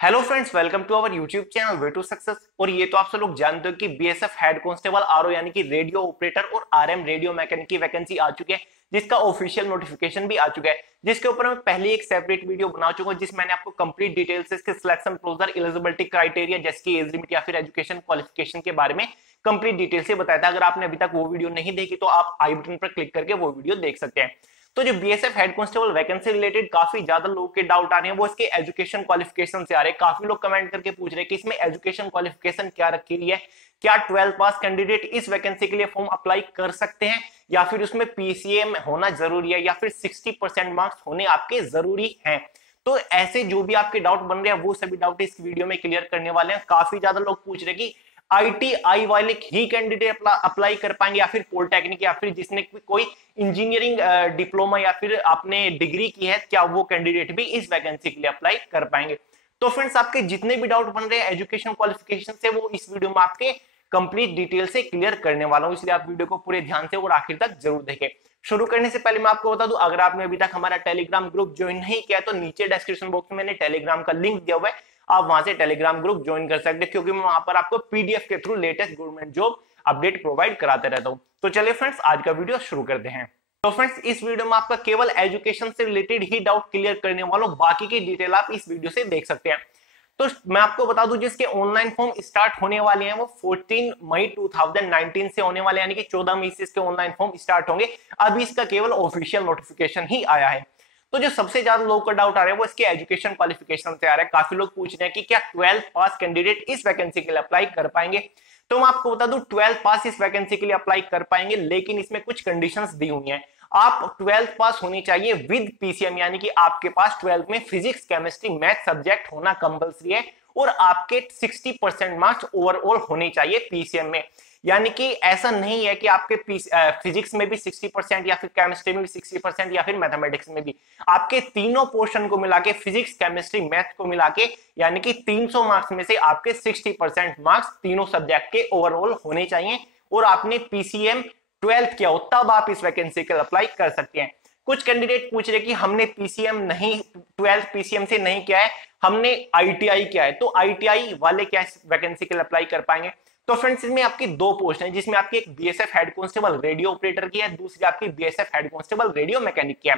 Hello friends, welcome to our YouTube channel way to success. और ये तो आप सब लोग जानते हो कि बीएसएफ हेड कांस्टेबल आरओ यानी कि रेडियो ऑपरेटर और आरएम रेडियो मैकेनिक की वैकेंसी आ चुकी है, जिसका ऑफिशियल नोटिफिकेशन भी आ चुका है, जिसके ऊपर मैं पहले एक सेपरेट वीडियो बना चुका हूं, जिसमें मैंने आपको कंप्लीट डिटेल्स इसके सिलेक्शन प्रोसीजर, एलिजिबिलिटी क्राइटेरिया जैसे कि एज लिमिट या फिर एजुकेशन क्वालिफिकेशन के बारे में कंप्लीट डिटेल से बताया था। अगर आपने अभी तक वो वीडियो नहीं देखी तो आप आई बटन पर क्लिक करके वो वीडियो देख सकते हैं। तो जो BSF head constable vacancy related काफी ज्यादा लोगों के डाउट आ रहे हैं, वो इसके एजुकेशन क्वालिफिकेशन से आ रहे हैं। काफी लोग कमेंट करके पूछ रहे हैं कि इसमें एजुकेशन क्वालिफिकेशन क्या रखी हुई है, क्या 12 पास कैंडिडेट इस वैकेंसी के लिए फॉर्म अप्लाई कर सकते हैं, या फिर उसमें पीसीएम होना जरूरी है, या फिर 60% मार्क्स होने आपके जरूरी हैं। तो ऐसे जो भी आपके डाउट बन रहे हैं वो सभी डाउट इस वीडियो में क्लियर करने वाले हैं। काफी ज्यादा लोग पूछ रहे हैं कि आईटीआई वाले ही कैंडिडेट अप्लाई कर पाएंगे, या फिर पॉलिटेक्निक, या फिर जिसने कोई इंजीनियरिंग डिप्लोमा या फिर आपने डिग्री की है, क्या वो कैंडिडेट भी इस वैकेंसी के लिए अप्लाई कर पाएंगे। तो फ्रेंड्स, आपके जितने भी डाउट बन रहे हैं एजुकेशन क्वालिफिकेशन से, वो इस वीडियो में आपके कंप्लीट डिटेल से क्लियर करने वाला हूं, इसलिए आप वीडियो को पूरे ध्यान से और आखिर तक जरूर देखें। शुरू करने से पहले मैं आपको बता दूं, अगर आपने अभी तक हमारा टेलीग्राम ग्रुप ज्वाइन नहीं किया तो नीचे डिस्क्रिप्शन बॉक्स में मैंने टेलीग्राम का लिंक दिया हुआ है, आप वहां से टेलीग्राम ग्रुप ज्वाइन कर सकते हैं, क्योंकि मैं वहां पर आपको पीडीएफ के through latest government job update provide कराते रहता हूं। तो चलिए फ्रेंड्स, आज का वीडियो शुरू करते हैं। तो फ्रेंड्स, इस वीडियो में आपका केवल एजुकेशन से रिलेटेड ही डाउट क्लियर करने वाला हूं, बाकी की डिटेल आप इस वीडियो से देख सकते हैं। तो मैं आपको बता दूं, जिसके ऑनलाइन फॉर्म स्टार्ट होने वाले हैं वो 14 मई 2019 से होने वाले, यानी कि 14 मई से इसके ऑनलाइन फॉर्म स्टार्ट होंगे। अभी इसका केवल ऑफिशियल नोटिफिकेशन ही आया है। तो जो सबसे ज्यादा लोगों का डाउट आ रहा है वो इसके एजुकेशन क्वालिफिकेशन से आ रहा है। काफी लोग पूछ रहे हैं कि क्या 12 पास कैंडिडेट इस वैकेंसी के लिए अप्लाई कर पाएंगे। तो मैं आपको बता दूं, 12 पास इस वैकेंसी के लिए अप्लाई कर पाएंगे, लेकिन इसमें कुछ कंडीशंस दी हुई हैं। आप 12 पास होनी चाहिए विद पीसीएम, यानी कि आपके पास 12 में फिजिक्स, केमिस्ट्री, मैथ सब्जेक्ट होना कंपलसरी है, और आपके 60% मार्क्स ओवरऑल होने चाहिए पीसीएम में। यानी कि ऐसा नहीं है कि आपके फिजिक्स में भी 60% या फिर केमिस्ट्री में भी 60% या फिर मैथमेटिक्स में भी, आपके तीनों पोर्शन को मिला के, फिजिक्स, केमिस्ट्री, मैथ को मिला के, यानी कि 300 मार्क्स में से आपके 60% मार्क्स तीनों सब्जेक्ट के ओवरऑल होने चाहिए, और आपने पीसीएम 12th किया हो तब आप इस वैकेंसी के लिए अप्लाई कर सकते हैं। कुछ कैंडिडेट पूछ रहे कि हमने पीसीएम नहीं, 12 पीसीएम से नहीं किया है, हमने आईटीआई किया है, तो आईटीआई वाले क्या इस वैकेंसी के लिए अप्लाई कर पाएंगे। तो फ्रेंड्स, इसमें आपकी दो पोस्ट हैं, जिसमें आपकी एक BSF head constable radio operator की है, दूसरी आपकी BSF head constable radio mechanic की है।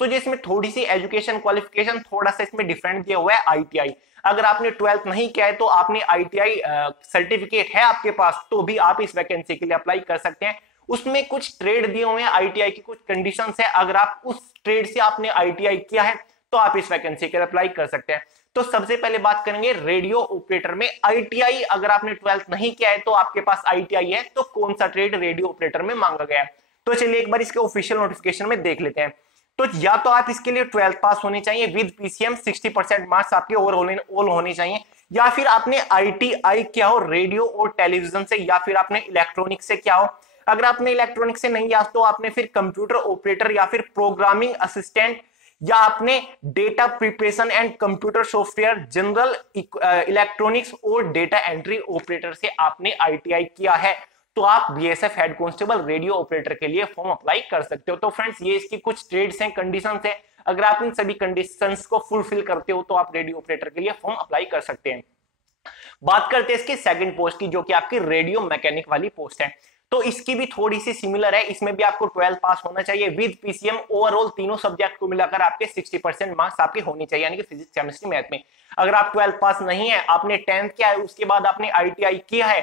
तो जिसमें थोड़ी सी एजुकेशन क्वालिफिकेशन थोड़ा सा इसमें डिफरेंट दिया हुआ है आईटीआई। अगर आपने 12th नहीं किया है तो आपने आईटीआई सर्टिफिकेट है आपके पास, तो भी आप इस वैकेंसी के लिए अप्लाई कर सकते हैं। उसमें कुछ ट्रेड दिए हुए हैं आईटीआई की, कुछ कंडीशंस है, अगर आप उस ट्रेड से आपने आईटीआई किया है तो आप इस वैकेंसी के लिए अप्लाई कर सकते हैं। तो सबसे पहले बात करेंगे रेडियो ऑपरेटर में आईटीआई। अगर आपने 12th नहीं किया है तो आपके पास आईटीआई है, तो कौन सा ट्रेड रेडियो ऑपरेटर में मांगा गया है। तो चलिए एक बार इसके ऑफिशियल नोटिफिकेशन में देख लेते हैं। तो या तो आप इसके लिए 12th पास होने चाहिए विद पीसीएम, 60% मार्क्स आपके ओवरऑल होने चाहिए, या फिर आपने आईटीआई किया हो रेडियो और टेलीविजन से, या फिर आपने इलेक्ट्रॉनिक से किया हो। अगर आपने इलेक्ट्रॉनिक से नहीं किया तो आपने फिर कंप्यूटर ऑपरेटर या फिर प्रोग्रामिंग असिस्टेंट, या आपने data preparation and computer software, general electronics और डेटा एंट्री ऑपरेटर से आपने आईटीआई किया है, तो आप BSF head constable radio operator के लिए फॉर्म अप्लाई कर सकते हो। तो फ्रेंड्स, ये इसकी कुछ ट्रेड्स हैं, कंडीशंस हैं। अगर आप इन सभी कंडीशंस को फुलफिल करते हो तो आप रेडियो ऑपरेटर के लिए फॉर्म अप्लाई कर सकते हैं। बात करते हैं इसकी सेकंड पोस्ट की, जो कि आपकी रेडियो मैकेनिक वाली पोस्ट है। तो इसकी भी थोड़ी सी सिमिलर है, इसमें भी आपको 12 पास होना चाहिए विद पीसीएम, ओवरऑल तीनों सब्जेक्ट को मिलाकर आपके 60% मार्क्स आपके होने चाहिए, यानी कि फिजिक्स, केमिस्ट्री, मैथ में। अगर आप 12 पास नहीं है, आपने 10th किया है, उसके बाद आपने आईटीआई किया है,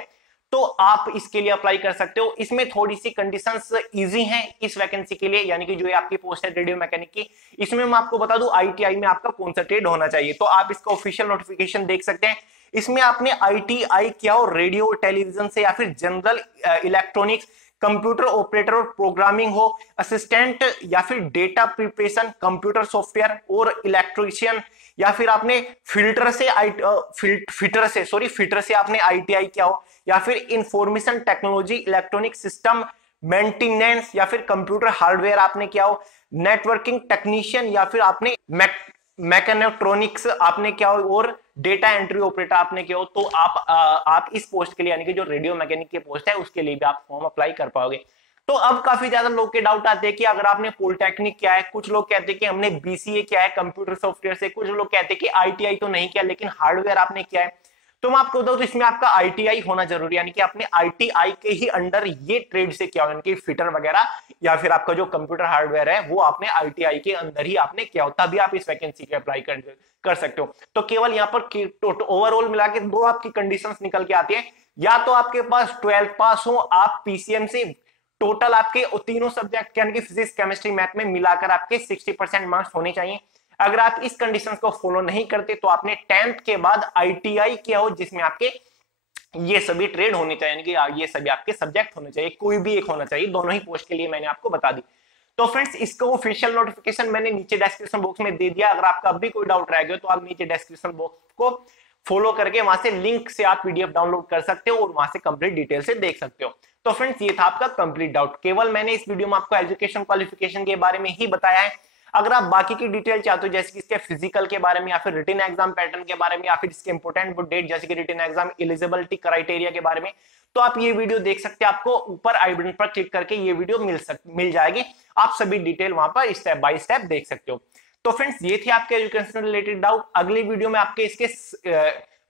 तो आप इसके लिए अप्लाई कर सकते हो। इसमें थोड़ी सी कंडीशंस इजी हैं इस वैकेंसी के लिए, यानी कि जो ये आपकी पोस्ट है रेडियो मैकेनिक की, इसमें मैं आपको बता दूं आईटीआई में आपका कौन सा ट्रेड होना चाहिए। तो आप इसका ऑफिशियल नोटिफिकेशन देख सकते हैं। इसमें आपने आईटीआई किया हो रेडियो टेलीविजन से, या फिर जनरल इलेक्ट्रॉनिक्स, कंप्यूटर ऑपरेटर और प्रोग्रामिंग हो, असिस्टेंट, या फिर डेटा प्रिपरेशन, कंप्यूटर सॉफ्टवेयर और इलेक्ट्रीशियन, या फिर आपने फिटर से आपने आईटीआई किया हो, या फिर information technology, electronic system maintenance, या फिर कंप्यूटर हार्डवेयर आपने किया हो, नेटवर्किंग टेक्नीशियन, या फिर आपने मैकेट्रॉनिक्स आपने क्या हो, और डेटा एंट्री ऑपरेटर आपने किया हो, तो आप इस पोस्ट के लिए, यानी कि जो रेडियो मैकेनिक की पोस्ट है, उसके लिए भी आप फॉर्म अप्लाई कर पाओगे। तो अब काफी ज्यादा लोग के डाउट आते हैं कि अगर आपने पॉलिटेक्निक किया है, कुछ लोग कहते हैं कि हमने बीसीए किया है कंप्यूटर सॉफ्टवेयर से, कुछ लोग कहते हैं कि आईटीआई तो नहीं किया लेकिन हार्डवेयर आपने किया है, तो मैं आपको बताऊं तो इसमें आपका आईटीआई होना जरूरी है, यानी कि आपने आईटीआई के ही अंडर ये ट्रेड से किया हो, यानी कि फिटर वगैरह या फिर आपका जो कंप्यूटर हार्डवेयर है वो आपने आईटीआई के अंदर ही आपने किया हो, तभी आप इस वैकेंसी के अप्लाई कर सकते हो। तो केवल यहाँ पर ओवरऑल मिला के दो आपकी कंडीशंस निकल के आती है, या तो आपके पास 12th पास हो आप पीसीएम से, टोटल आपके तीनों सब्जेक्ट यानी कि फिजिक्स केमिस्ट्री मैथ में मिलाकर आपके 60% मार्क्स होने चाहिए। अगर आप इस कंडीशंस को फॉलो नहीं करते तो आपने 10th के बाद आईटीआई किया हो जिसमें आपके ये सभी ट्रेड होने चाहिए, यानी कि ये सभी आपके सब्जेक्ट होने चाहिए, कोई भी एक होना चाहिए, दोनों ही पोस्ट के लिए मैंने आपको बता दी। तो फ्रेंड्स इसका ऑफिशियल नोटिफिकेशन मैंने नीचे डिस्क्रिप्शन बॉक्स में दे दिया, अगर आपका अभी कोई डाउट रह गया तो आप नीचे डिस्क्रिप्शन बॉक्स को फॉलो करके वहां से लिंक से आप पीडीएफ डाउनलोड कर सकते हो और वहां से कंप्लीट डिटेल से देख सकते हो। तो फ्रेंड्स ये था आपका कंप्लीट डाउट, केवल मैंने इस वीडियो में आपको एजुकेशन क्वालिफिकेशन के बारे में ही बताया है। अगर आप बाकी की डिटेल चाहते हो जैसे कि इसके फिजिकल के बारे में या फिर रिटन एग्जाम पैटर्न के बारे में या फिर इसके इंपोर्टेंट डेट जैसे कि रिटन एग्जाम एलिजिबिलिटी क्राइटेरिया के बारे में, तो आप ये वीडियो देख सकते हैं, आपको ऊपर आई बटन पर क्लिक करके ये वीडियो मिल जाएगी, आप सभी डिटेल वहां पर स्टेप बाय स्टेप देख सकते हो। तो फ्रेंड्स ये थे आपके एजुकेशन रिलेटेड डाउट, अगली वीडियो में आपके इसके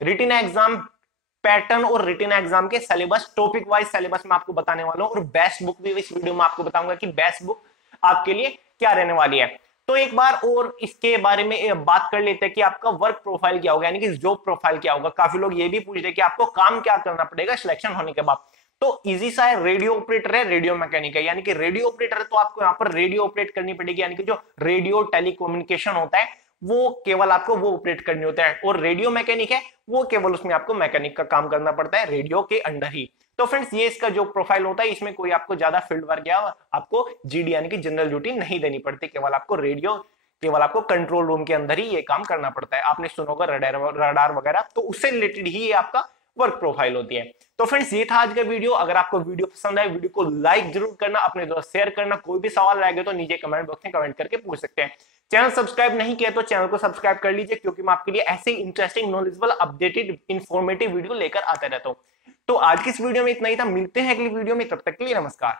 रिटन एग्जाम पैटर्न और रिटन एग्जाम के सिलेबस टॉपिक वाइज सिलेबस में आपको बताने वाला हूं और बेस्ट बुक भी इस वीडियो में आपको बताऊंगा कि बेस्ट बुक आपके लिए क्या रहने वाली है। तो एक बार और इसके बारे में बात कर लेते हैं कि आपका वर्क प्रोफाइल क्या होगा, यानी कि जॉब प्रोफाइल क्या होगा। काफी लोग ये भी पूछ रहे हैं कि आपको काम क्या करना पड़ेगा सिलेक्शन होने के बाद। तो इजी सा है, रेडियो ऑपरेटर है, रेडियो मैकेनिक है, यानी कि रेडियो ऑपरेटर है तो आपको यहाँ पर रेडियो ऑपरेट करनी पड़ेगी, यानी कि जो रेडियो टेलीकम्युनिकेशन होता है वो केवल आपको वो ऑपरेट करनी होता है, और रेडियो मैकेनिक है वो केवल उसमें आपको मैकेनिक का काम करना पड़ता है रेडियो के अंडर ही। तो फ्रेंड्स ये इसका जो प्रोफाइल होता है इसमें कोई आपको ज्यादा फील्ड वर्क या आपको जीडी यानी कि जनरल ड्यूटी नहीं देनी पड़ती, केवल आपको कंट्रोल रूम के अंदर ही ये काम करना पड़ता है। आपने सुना होगा रडार वगैरह, तो उससे रिलेटेड ही ये आपका वर्क प्रोफाइल होती है। तो फ्रेंड्स ये था आज का वीडियो, अगर आपको वीडियो पसंद आए वीडियो को लाइक जरूर करना, अपने दोस्त शेयर करना, कोई भी सवाल रह गए तो नीचे कमेंट बॉक्स में कमेंट करके पूछ सकते हैं। चैनल सब्सक्राइब नहीं किया तो चैनल को सब्सक्राइब कर लीजिए, क्योंकि मैं आपके लिए ऐसे interesting knowledgeable updated informative video लेकर आता रहता हूँ। तो आज की इस वीडियो में इतना ही था, मिलते हैं अगली वीडियो में, तब तक के लिए नमस्कार।